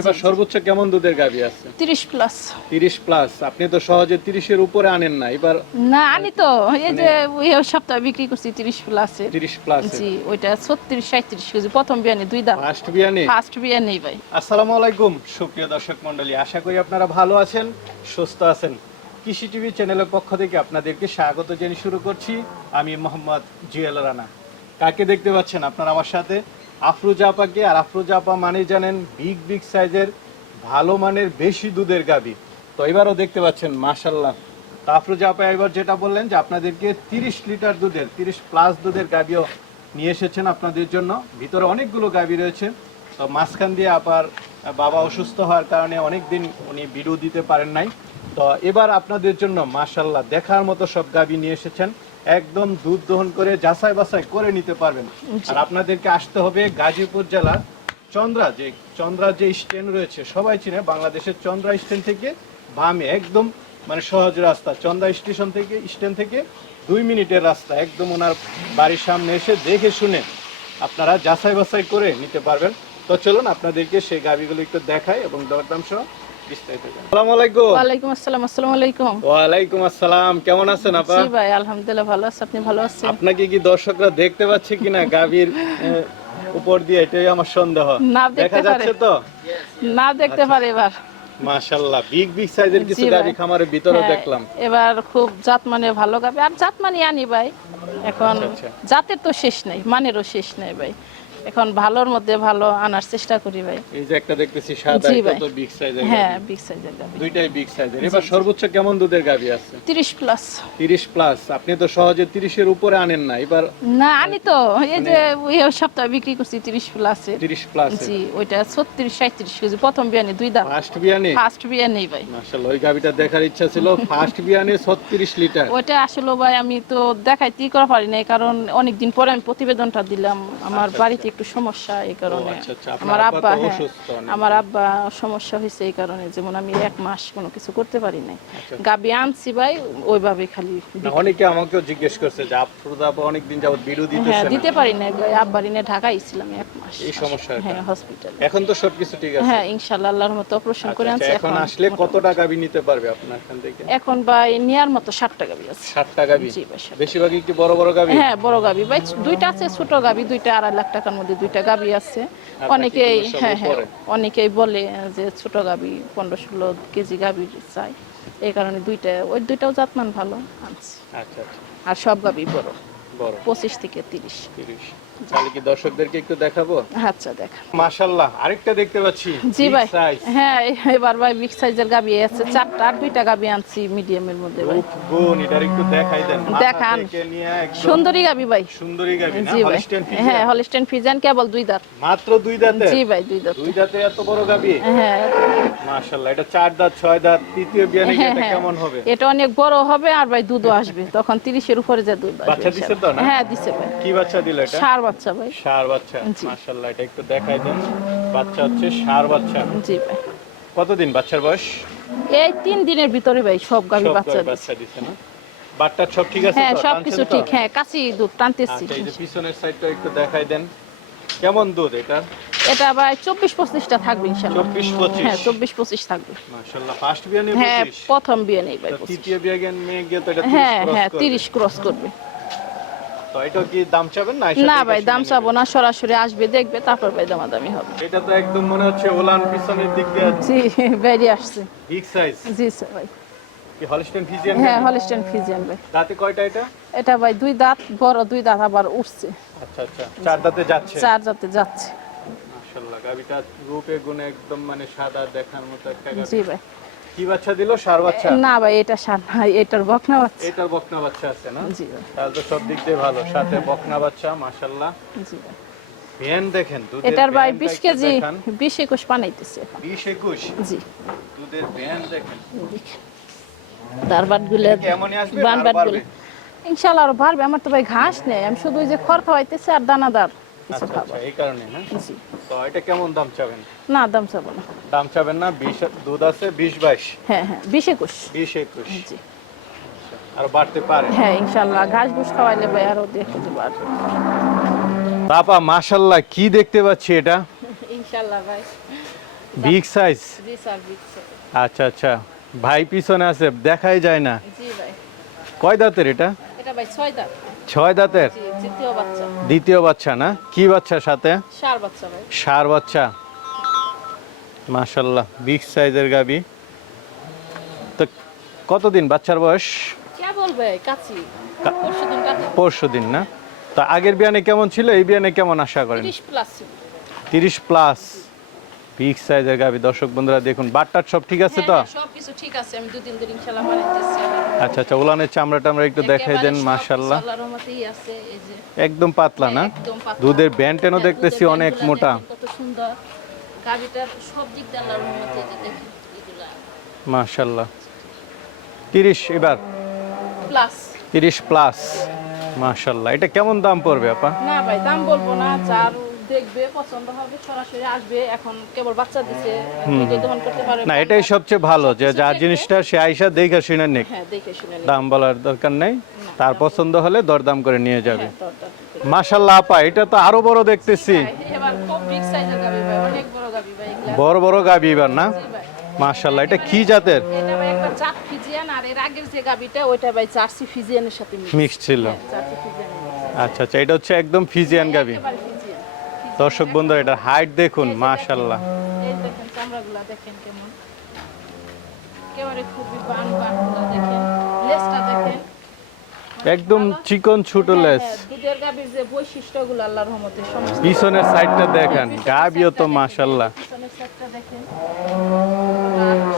এবার সর্বোচ্চ কেমন দুধের গাভী আছে? তিরিশ প্লাস তিরিশ প্লাস আপনি তো সহজে তিরিশের উপরে আনেন না। এবার না আনি তো। এই যে ওই সপ্তাহে বিক্রি করছি তিরিশ প্লাসে তিরিশ প্লাস জি ওইটা ছত্রিশ সাঁত্রিশ কেজি। প্রথম বিয়ানি দুই দাম ফার্স্ট বিয়ানি? ফার্স্ট বিয়ানি ভাই। আসসালামু আলাইকুম সুপ্রিয় দর্শক মণ্ডলী। আশা করি আপনারা ভালো আছেন সুস্থ আছেন। কৃষি টিভি চ্যানেলের পক্ষ থেকে আপনাদেরকে স্বাগত জানিয়ে শুরু করছি। আমি মোহাম্মদ জিয়াল রানা। কাকে দেখতে পাচ্ছেন আপনারা আমার সাথে? আফরোজা আপাকে আর আফরোজা আপা মানে জানেন বিগ বিগ সাইজের ভালো মানের বেশি দুধের গাবি তো এবারও দেখতে পাচ্ছেন মাশাল্লাহ তো আফরোজা আপা এবার যেটা বললেন যে আপনাদেরকে তিরিশ লিটার দুধের, তিরিশ প্লাস দুধের গাবিও নিয়ে এসেছেন আপনাদের জন্য। ভিতরে অনেকগুলো গাবি রয়েছে। তো মাঝখান দিয়ে আবার বাবা অসুস্থ হওয়ার কারণে অনেক দিন উনি ভিডিও দিতে পারেন নাই। তো এবার আপনাদের জন্য মাশাল্লাহ দেখার মতো সব গাবি নিয়ে এসেছেন। একদম দুধ দহন করে যাচাই বাছাই করে নিতে পারবেন। আর আপনাদেরকে আসতে হবে গাজীপুর জেলার চন্দ্রা যে চন্দ্রা যে স্ট্যান্ড রয়েছে সবাই চিনে বাংলাদেশের চন্দ্রা স্ট্যান্ড থেকে বামে একদম মানে সহজ রাস্তা চন্দ্রা স্টেশন থেকে স্ট্যান্ড থেকে দুই মিনিটের রাস্তা একদম ওনার বাড়ির সামনে এসে দেখে শুনে আপনারা যাচাই বাছাই করে নিতে পারবেন। তো চলুন আপনাদেরকে সেই গাবিগুলো একটু দেখাই এবং দরদাম সহ বিস্তারিত জানাই। আসসালামু আলাইকুম। ওয়ালাইকুম আসসালাম আসসালামু আলাইকুম। ওয়ালাইকুম আসসালাম কেমন আছেন আপা? জি ভাই আলহামদুলিল্লাহ ভালো আছে আপনি ভালো আছেন? আপনাকে কি দর্শকরা দেখতে পাচ্ছে কিনা? গাভীর উপর দিয়ে এটাই আমার সন্দেহ। না দেখা যাচ্ছে তো? না দেখতে পারে এবার। মাশাআল্লাহ বিগ বিগ সাইজের কিছু খামারের ভিতরে হ্যাঁ, দেখলাম। এবার খুব জাত মানে ভালো গাবে আর জাত মানে আনি ভাই। এখন আচ্ছা, আচ্ছা। জাতের তো শেষ নাই মানেরও শেষ নাই ভাই। এখন ভালোর মধ্যে ভালো আনার চেষ্টা করি ভাই। এই যে একটা দেখতেছি সাদা এটা তো বিগ সাইজের হ্যাঁ বিগ সাইজের গাবে দুইটাই বিগ সাইজের এবার সর্বোচ্চ কেমন দুধের গাভী আছে? তিরিশ প্লাস 30 প্লাস আপনি তো সহজে 30 এর উপরে আনেন না। এবার না আনি তো। এই যে ওই সপ্তাহে বিক্রি করছি তিরিশ প্লাসে 30 প্লাস জি ওইটা ছত্রিশ সাঁত্রিশ কেজি। প্রথম বিয়ানি দুই দাম। ফার্স্ট বিয়ানে? ফার্স্ট বিয়ানি ভাই। মাশাআল্লাহ ওই গাভীটা দেখার ইচ্ছা ছিল। First বিয়ানে 36 litre. ওইটা আসলে ভাই আমি তো দেখাইতেই করা পারি না কারণ অনেকদিন পরে আমি প্রতিবেদনটা দিলাম আমার আচ্ছা, বাড়িতে একটু সমস্যা এই কারণে। আচ্ছা, আচ্ছা, আমার আব্বা আব্বা হ্যাঁ আমার আব্বা সমস্যা হয়েছে এই কারণে যেমন আমি এক মাস কোনো কিছু করতে পারি নাই। আচ্ছা। গাবি আনছি ভাই ওইভাবে খালি অনেকে আমাকেও জিজ্ঞেস করছে যে আফরোজা আপা অনেকদিন যাবত হ্যাঁ দিতেছে না? দিতে পারি না ভাই আব্বারি নিয়ে ঢাকায় ছিলাম এক মাস। এই সমস্যাটা? হ্যাঁ হসপিটালে এখন তো সবকিছু ঠিক আছে। হ্যাঁ ইনশাল্লাহ আল্লাহর মতো অপারেশন করে আনছি এখন আসলে কত টাকা বি নিতে পারবে আপনার এখান থেকে? এখন ভাই নেয়ার মতো ষাট টাকা বি আছে। ষাট টাকা বি বেশিরভাগই কি বড় বড় গাবি? হ্যাঁ বড় গাবি। ভাই দুইটা আছে ছোট গাবি দুইটা আড়াই লাখ টাকার মধ্যে দুইটা গাবি আছে। অনেকেই হ্যাঁ হ্যাঁ অনেকেই বলে যে ছোট গাবি পনেরো ষোলো কেজি গাবি চাই। এই কারণে দুইটা ওই দুইটাও জাতমান ভালো। আনছি আচ্ছা আচ্ছা। আর সব গাবি বড়। বড়। পঁচিশ থেকে তিরিশ। তিরিশ। তাহলে কি দর্শকদেরকে একটু দেখাবো? আচ্ছা দেখ। মাশাল্লাহ আরেকটা দেখতে পাচ্ছি জি ভাই। হ্যাঁ এবার ভাই বিগ সাইজের গাবি আছে চারটা আর দুইটা গাবি আনছি মিডিয়ামের মধ্যে ভাই। রূপ গুণ এটার একটু দেখাই দেন। দেখান। সুন্দরী গাবি ভাই। সুন্দরী গাবি না? জি ভাই। হ্যাঁ হলিস্টেন ফিজান কেবল দুই দাঁত। মাত্র দুই দাঁতে জি ভাই দুই দাঁত। দুই দাঁতে এত বড় গাবি? হ্যাঁ। মাশাল্লাহ এটা চার দাঁত ছয় দাঁত তৃতীয় বিয়ানে কি হ্যাঁ এটা হ্যাঁ কেমন হবে? এটা অনেক বড় হবে আর ভাই দুধও আসবে। তখন তিরিশের উপরে যে দুধ আসবে বাচ্চা দিছে তো না? হ্যাঁ দিছে ভাই। কি বাচ্চা দিল এটা? বাচ্চা ভাই। ষাঁড় বাচ্চা জি। মাশাল্লাহ এটা একটু দেখাই দেন। বাচ্চা হচ্ছে ষাঁড় বাচ্চা। জি ভাই। কতদিন বাচ্চার বয়স? এই তিন দিনের ভিতরে ভাই সব গাভী বাচ্চা বাচ্চা দিছে। না? বাটটার সব ঠিক আছে হ্যাঁ সব কিছু ঠিক হ্যাঁ কাশি দুধ টানতেছি। আচ্ছা এই যে পিছনের সাইডটা একটু দেখাই দেন। কেমন দুধ এটা? এটা ভাই চব্বিশ পঁচিশটা থাকবে ইনশাল্লাহ চব্বিশ পঁচিশ। হ্যাঁ চব্বিশ পঁচিশ থাকবে। মাশাল্লাহ ফার্স্ট বিয়ানে হ্যাঁ প্রথম বিয়ে নেই ভাই। তৃতীয় বিয়ে জ্ঞান মেয়ে গিয়ে তো এটা হ্যাঁ হ্যাঁ তিরিশ ক্রস করবে। তো এটা কি দাম চাবেন না না ভাই দাম চাবো না সরাসরি আসবে দেখবে তারপর ভাই দামাদামি হবে। এটা তো একদম মনে হচ্ছে ওলান পিছনের দিক দিয়ে জি বেরিয়ে আসছে। বিগ সাইজ জি স্যার ভাই। কি হলিস্টেন ফিজিয়ান হ্যাঁ হলিস্টেন ফিজিয়ান ভাই। দাঁতে কয়টা এটা? এটা ভাই দুই দাঁত বড় দুই দাঁত আবার উঠছে। আচ্ছা আচ্ছা চার দাঁতে যাচ্ছে। চার জাতে যাচ্ছে। মাশাআল্লাহ গাবিটা রূপে গুণে একদম মানে সাদা দেখার মতো একটা গাবি। জি ভাই। কি বাচ্চা দিল? সার বাচ্চা? না ভাই এটা সার নাই এটার বকনা বাচ্চা। এটার বকনা বাচ্চা আছে না? জি তাহলে তো সব দিক দিয়ে ভালো। সাথে বকনা বাচ্চা মাশাআল্লাহ। জি ভ্যান দেখেন দুধের এটার ভাই ভ্যানটা বিশ একটু কেজি দেখান। বিশ একুশ বানাইতেছে এখন। বিশ একুশ? জি। দুধের ভ্যান দেখেন। ইনশাল্লাহ আরও বাড়বে আমার তো ভাই ঘাস নেই। আমি শুধু ওই যে খড় খাওয়াইতেছি আর দানাদার। কিছু আচ্ছা খাব আচ্ছা এই কারণে হ্যাঁ? জি। তো এটা কেমন দাম চাবেন? না দাম চাবো না। দাম চাবেন না বিশ দুধ আছে বিশ বাইশ। হ্যাঁ হ্যাঁ বিশ একুশ। বিশ একুশ। জি। আর বাড়তে পারে। হ্যাঁ ইনশাল্লাহ ঘাস ঘুষ খাওয়াইলে ভাই আরও দেখে দেবো বাবা মাশাল্লাহ কি দেখতে পাচ্ছি এটা? ভাই। বিগ সাইজ জি স্যার বিগ সাইজ আচ্ছা আচ্ছা। ভাই পিছনে আছে দেখাই যায় না। জি ভাই। কয় দাঁতের এটা? এটা ভাই ছয় দাঁত। ছয় দাঁতের? বাচ্চা। দ্বিতীয় বাচ্চা না? কি বাচ্চা সাথে? সার বাচ্চা ভাই। সার বাচ্চা। মাশাল্লাহ বিগ সাইজের গাবি। তো কতদিন বাচ্চার বয়স? পরশু দিন না? তো আগের বিয়ানে কেমন ছিল? এই বিয়ানে কেমন আশা করেন? তিরিশ প্লাস বিগ সাইজের গাবি। দর্শক বন্ধুরা দেখুন বাটটার সব ঠিক আছে তো? হ্যাঁ, সব কিছু ঠিক আছে। আমি দুদিন ধরে ইনশাআল্লাহ বানাইতেছি আচ্ছা আচ্ছা উলানের চামড়া টামড়া একটু দেখাই দেন মাশাল্লাহ আল্লাহর রহমতেই আছে এই যে। একদম পাতলা না? দুধের ব্যান্টেনও হ্যাঁ, দেখতেছি অনেক মোটা। কত সুন্দর। গাবিটার সব দিক দিয়ে আল্লাহর রহমতে যে এগুলা মাশাল্লাহ তিরিশ এবার? প্লাস তিরিশ প্লাস মাশাল্লাহ এটা কেমন দাম পড়বে আপা? না ভাই দাম বলব না যার দেখবে পছন্দ হবে সরাসরি আসবে এখন কেবল বাচ্চা দিছে নিজে দহন করতে পারবে না এটাই সবচেয়ে ভালো যে যার জিনিসটা সে আইসা দেখে শুনে নিক। হ্যাঁ দেখে শুনে। দাম বলার দরকার নেই। তার পছন্দ হলে দরদাম করে নিয়ে যাবে। হ্যাঁ, মাশাল্লাহ আপা এটা তো আরও বড় দেখতেছি। ভাই, এবার খুব বিগ সাইজের গাবি ভাই অনেক বড় গাবি ভাই বড় বড় গাবি এবার না? জি মাশাল্লাহ এটা কি জাতের? এটা ভাই একবার জাত ফিজিয়ান আর এর আগের যে গাবিটা ওইটা ভাই জার্সি ফিজিয়ানের সাথে মিক্স। ছিল। হ্যাঁ, জার্সি আচ্ছা আচ্ছা এটা হচ্ছে একদম ফিজিয়ান গাবি। দর্শক বন্ধু এটা হাইট দেখুন মাশাল্লাহ এই দেখেন চামড়াগুলা দেখেন কেমন। একেবারে খুবই বান বানগুলা দেখেন। লেজটা দেখেন। একদম চিকন ছোট হ্যাঁ, লেস। হ্যাঁ, দুধের গাবির যে বৈশিষ্ট্যগুলো আল্লাহর রহমতে সমস্ত পিছনের সাইডটা দেখেন গাবিও তো মাশাল্লাহ পিছনের সাইডটা দেখেন।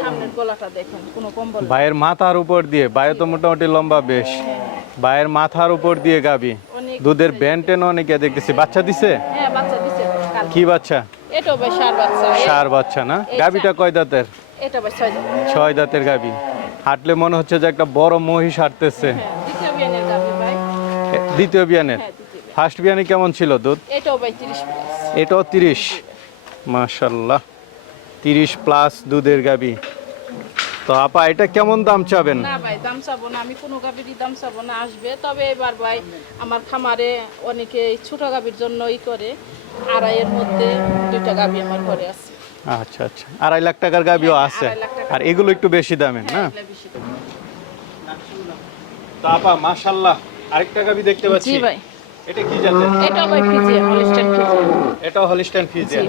সামনের গলাটা দেখেন কোনো কম্বল। ভাইয়ের মাথার উপর দিয়ে ভাইও তো মোটামুটি লম্বা বেশ। ভাইয়ের মাথার উপর দিয়ে গাবি। দুধের ব্যান্টেন অনেকে দেখতেছি। বাচ্চা দিছে? হ্যাঁ বাচ্চা দিছে কি বাচ্চা? ভাই সার বাচ্চা সার বাচ্চা না? গাবিটা কয় দাঁতের? এটা ভাই ছয় দাঁতের গাবি হাঁটলে মনে হচ্ছে যে একটা বড় মহিষ হাঁটতেছে। হ্যাঁ দ্বিতীয় বিয়ানের বিয়ানের? হ্যাঁ বিয়ান। ফার্স্ট বিয়ানে কেমন ছিল দুধ? এটাও ভাই তিরিশ প্লাস এটাও তিরিশ। মাশাল্লাহ। তিরিশ প্লাস দুধের গাবি তো আপা এটা কেমন দাম চাবেন? না ভাই দাম চাবো না আমি কোনো গাভীরই দাম চাবো না আসবে। তবে এবার ভাই আমার খামারে অনেকে ছোট গাভীর জন্য ই করে আড়াইয়ের মধ্যে দুইটা গাভী আমার ঘরে আছে। আচ্ছা আচ্ছা আড়াই লাখ টাকার গাবিও হ্যাঁ, আছে। আর এগুলো একটু বেশি দামের না? বেশি দাম। তো আপা মাশাল্লাহ আরেকটা গাবি দেখতে পাচ্ছি। জি ভাই। এটা কি জাতের? এটা ভাই ফিজিয়ান হলিস্টাইন ফিজিয়ান। এটা হলিস্টাইন ফিজিয়ান।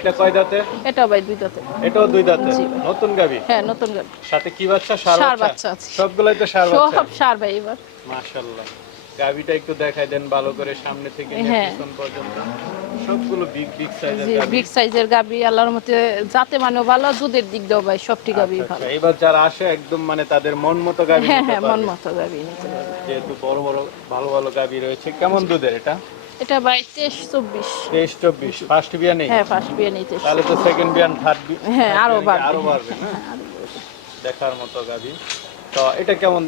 এটা কয় দাঁতে এটাও ভাই দুই দাঁতে এটাও দুই দাঁতে নতুন গাবি? হ্যাঁ নতুন গাবি। সাথে কি বাচ্চা? সার বাচ্চা। সবগুলাই তো সার বাচ্চা। সব সার ভাই এবার। মাশাআল্লাহ। গাবিটা একটু দেখাই দেন ভালো করে সামনে থেকে হ্যাঁ। পিছন পর্যন্ত। সবগুলো বিগ বিগ সাইজের জি বিগ সাইজের গাভী আল্লাহর মতে যাতে মানেও ভালো দুধের দিক দিয়েও ভাই সবটি গাভী আচ্ছা, ভালো। আচ্ছা, এবার যারা আসে একদম মানে তাদের মন মতো গাবি হ্যাঁ হ্যাঁ মন মতো পারবে। যেহেতু বড় বড় ভালো ভালো গাবি রয়েছে কেমন দুধের এটা? এটা ভাই তেইশ চব্বিশ। তেইশ চব্বিশ ফার্স্ট বিয়া নেই? হ্যাঁ ফার্স্ট বিয়ে তাহলে তো সেকেন্ড বিয়ান থার্ড হ্যাঁ, আরও বাড়বে। আরও বাড়বে দেখার মতো গাবি তো এটা কেমন?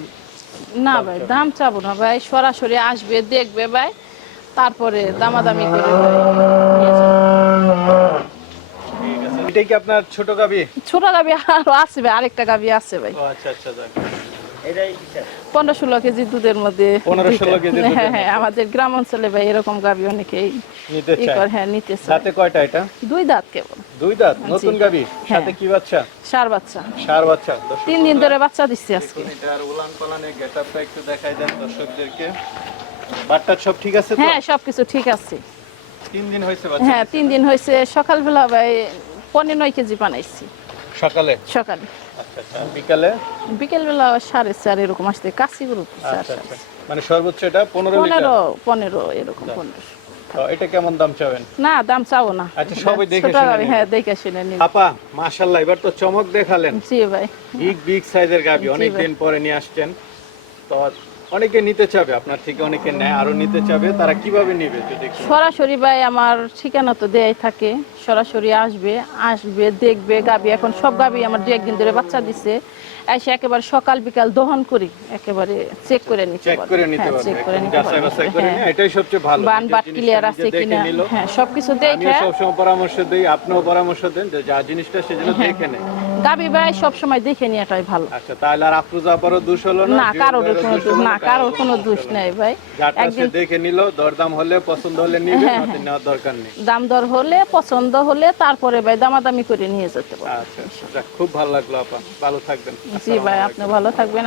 না ভাই দাম চাবো না ভাই সরাসরি আসবে দেখবে ভাই। তারপরে দামাদামি করে কি আপনার ছোট গাবি? ছোট গাভি আরও আছে ভাই আরেকটা গাভি আছে ভাই। আচ্ছা আচ্ছা পনেরো ষোলো কেজি দুধের মধ্যে 15 ষোলো কেজি দুধের হ্যাঁ হ্যাঁ আমাদের গ্রাম অঞ্চলে ভাই এরকম গাভি অনেকেই হ্যাঁ নিতে চায়। সাথে কয়টা এটা? দুই দাঁত কেবল। দুই দাঁত? নতুন গাবি? হ্যাঁ। সাথে কি বাচ্চা? সার বাচ্চা। সার বাচ্চা। তিন দিন ধরে বাচ্চা দিচ্ছে আজকে। এটার উলান পালানের গেটআপটা একটু দেখাই দেন দর্শকদেরকে। বাটটা সব ঠিক আছে তো? হ্যাঁ সবকিছু ঠিক আছে। তিন দিন হয়েছে বাচ্চা হ্যাঁ তিন দিন হয়েছে। সকালবেলা ভাই পনেরো নয় কেজি বানাইছি। সকালে? সকালে। আচ্ছা আচ্ছা। বিকালে? বিকেলবেলা সাড়ে চার এরকম আসতে কাশি গ্রুপ আচ্ছা মানে সর্বোচ্চ এটা পনেরো পনেরো পনেরো এরকম পনেরো। এটা কেমন দাম চাবেন? না দাম চাও না। আচ্ছা, সবাই দেখে শুনে হ্যাঁ দেখে শুনে নিবে আপা মাশাল্লাহ এবার তো চমক দেখালেন। জি ভাই। বিগ বিগ সাইজের গাবি। অনেক দিন পরে নিয়ে আসছেন। তো অনেকে নিতে চাবে, আপনার থেকে অনেকে নেয়, আরও নিতে চাবে, তারা কীভাবে নেবে সরাসরি ভাই আমার ঠিকানা তো দেয়াই থাকে, সরাসরি আসবে আসবে, দেখবে, গাবি, এখন সব গাবি আমার দু একদিন ধরে বাচ্চা দিছে। এসে একেবারে সকাল বিকাল দহন করি একেবারে চেক করে নিতে চেক করে নিতে হ্যাঁ, পারবে। চেক করে নিতে পারবে। বাছাই করে হ্যাঁ। নিয়ে এটাই সবচেয়ে ভালো। বান বাট ক্লিয়ার আছে কিনা হ্যাঁ সবকিছু দেখে সবসময় পরামর্শ দিই আপনিও পরামর্শ দেন যে যা জিনিসটা সেজন্য দেখে নেয়। গাবি ভাই সবসময় দেখে নিয়েটাই ভালো। আচ্ছা তাহলে আর আফরোজা দোষ হলো না? না কারোর কোনো দোষ না কারোর কোনো দোষ নেই ভাই। একদিন দেখে নিল দরদাম হলে পছন্দ হলে হ্যাঁ, নেওয়ার দরকার নেই। দাম দর হলে পছন্দ হলে তারপরে ভাই দামাদামি করে নিয়ে যেতে পারব। আচ্ছা খুব ভালো লাগল আপা। ভালো থাকবেন। জি ভাই আপনি ভালো থাকবেন।